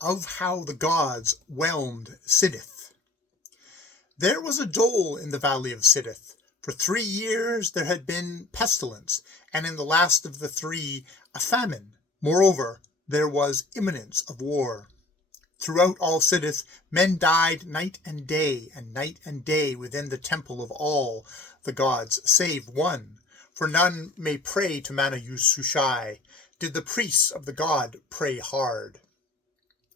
of how the gods whelmed Sdth. There was a dole in the valley of Sdth. For 3 years there had been pestilence, and in the last of the 3 a famine. Moreover, there was imminence of war. Throughout all Sdth men died night and day within the temple of all the gods, save one. For none may pray to Mana-Yud-Sushai, did the priests of the god pray hard.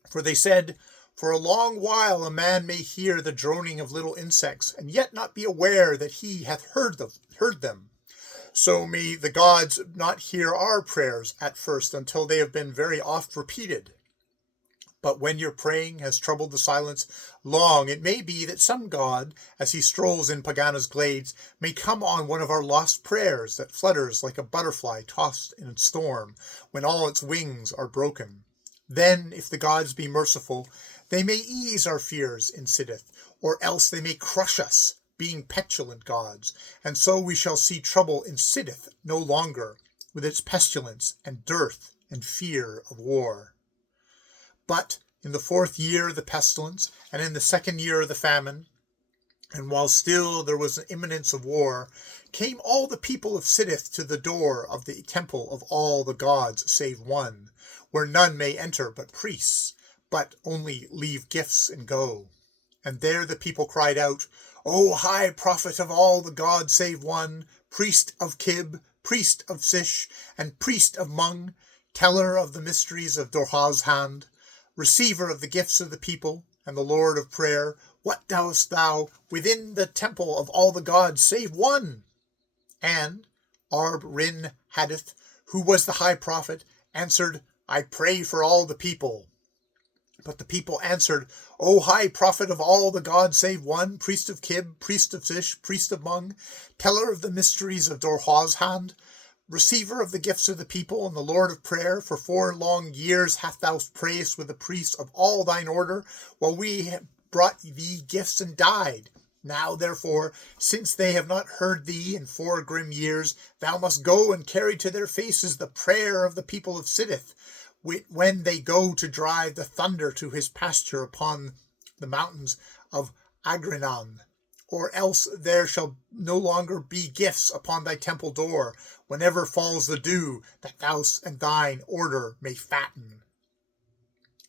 For they said, for a long while a man may hear the droning of little insects, and yet not be aware that he hath heard them. So may the gods not hear our prayers at first until they have been very oft repeated. But when your praying has troubled the silence long, it may be that some god, as he strolls in Pagana's glades, may come on one of our lost prayers that flutters like a butterfly tossed in a storm, when all its wings are broken. Then, if the gods be merciful, they may ease our fears in Sdth, or else they may crush us, being petulant gods, and so we shall see trouble in Sdth no longer, with its pestilence and dearth and fear of war. But in the 4th year of the pestilence, and in the 2nd year of the famine, and while still there was an imminence of war, came all the people of Sdth to the door of the temple of all the gods save one, where none may enter but priests, but only leave gifts and go. And there the people cried out, O high prophet of all the gods save one, priest of Kib, priest of Sish, and priest of Mung, teller of the mysteries of Dorha's hand, receiver of the gifts of the people, and the Lord of prayer, what doest thou within the temple of all the gods save one? And Wlmd, who was the high prophet, answered, I pray for all the people. But the people answered, O high prophet of all the gods save one, priest of Kib, priest of Sish, priest of Mung, teller of the mysteries of Dorha's hand, receiver of the gifts of the people, and the Lord of prayer, for 4 long years hast thou praised with the priests of all thine order, while we brought thee gifts and died. Now, therefore, since they have not heard thee in 4 grim years, thou must go and carry to their faces the prayer of the people of Sdth, when they go to drive the thunder to his pasture upon the mountains of Agrinan. Or else there shall no longer be gifts upon thy temple door, whenever falls the dew, that thou and thine order may fatten.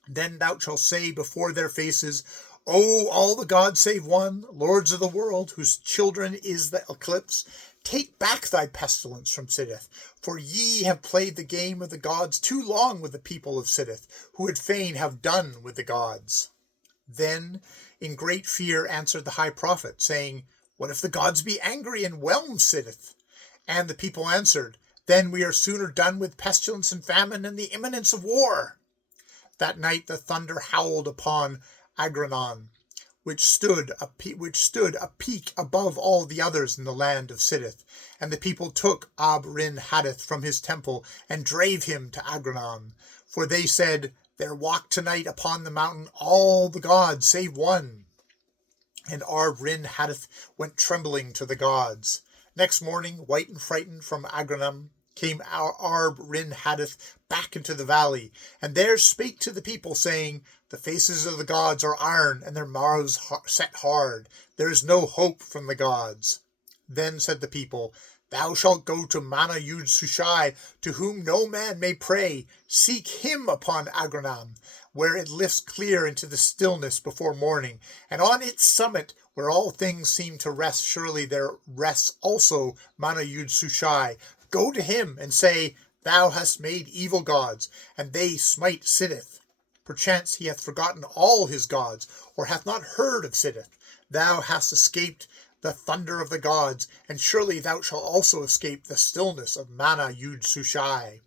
Then thou shalt say before their faces, O all the gods save one, lords of the world, whose children is the eclipse, take back thy pestilence from Sdth, for ye have played the game of the gods too long with the people of Sdth, who would fain have done with the gods. Then in great fear answered the high prophet, saying, What if the gods be angry and whelm Sdth? And the people answered, Then we are sooner done with pestilence and famine and the imminence of war. That night the thunder howled upon Agrinan, which stood a peak above all the others in the land of Sdth. And the people took Wlmd from his temple and drave him to Agrinan. For they said, There walk tonight upon the mountain all the gods save one. And Wlmd went trembling to the gods. Next morning, white and frightened from Agrinan, came Wlmd back into the valley, and there spake to the people, saying, The faces of the gods are iron, and their mouths set hard. There is no hope from the gods. Then said the people, Thou shalt go to Mana-Yud-Sushai, to whom no man may pray. Seek him upon Agrinan, where it lifts clear into the stillness before morning, and on its summit, where all things seem to rest, surely there rests also Mana-Yud-Sushai. Go to him and say, Thou hast made evil gods, and they smite Sdth. Perchance he hath forgotten all his gods, or hath not heard of Sdth. Thou hast escaped the thunder of the gods, and surely thou shalt also escape the stillness of Mana-Yud-Sushai.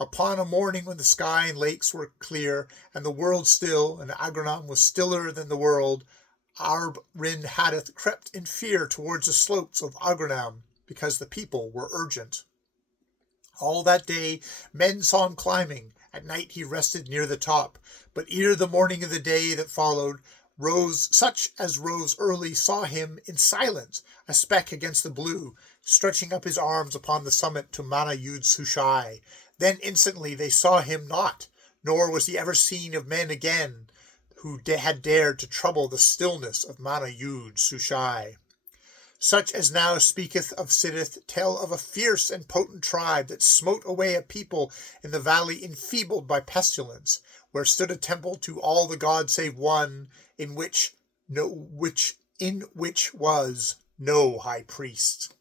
Upon a morning when the sky and lakes were clear, and the world still, and Agrinan was stiller than the world, Wlmd crept in fear towards the slopes of Agrinan, because the people were urgent. All that day men saw him climbing. At night he rested near the top. But ere the morning of the day that followed, such as rose early saw him in silence, a speck against the blue, stretching up his arms upon the summit to Mana-Yud-Sushai. Then instantly they saw him not, nor was he ever seen of men again who had dared to trouble the stillness of Mana Yud Sushai. Such as now speaketh of Sdth tell of a fierce and potent tribe that smote away a people in the valley enfeebled by pestilence, where stood a temple to all the gods save one, in which was no high priest.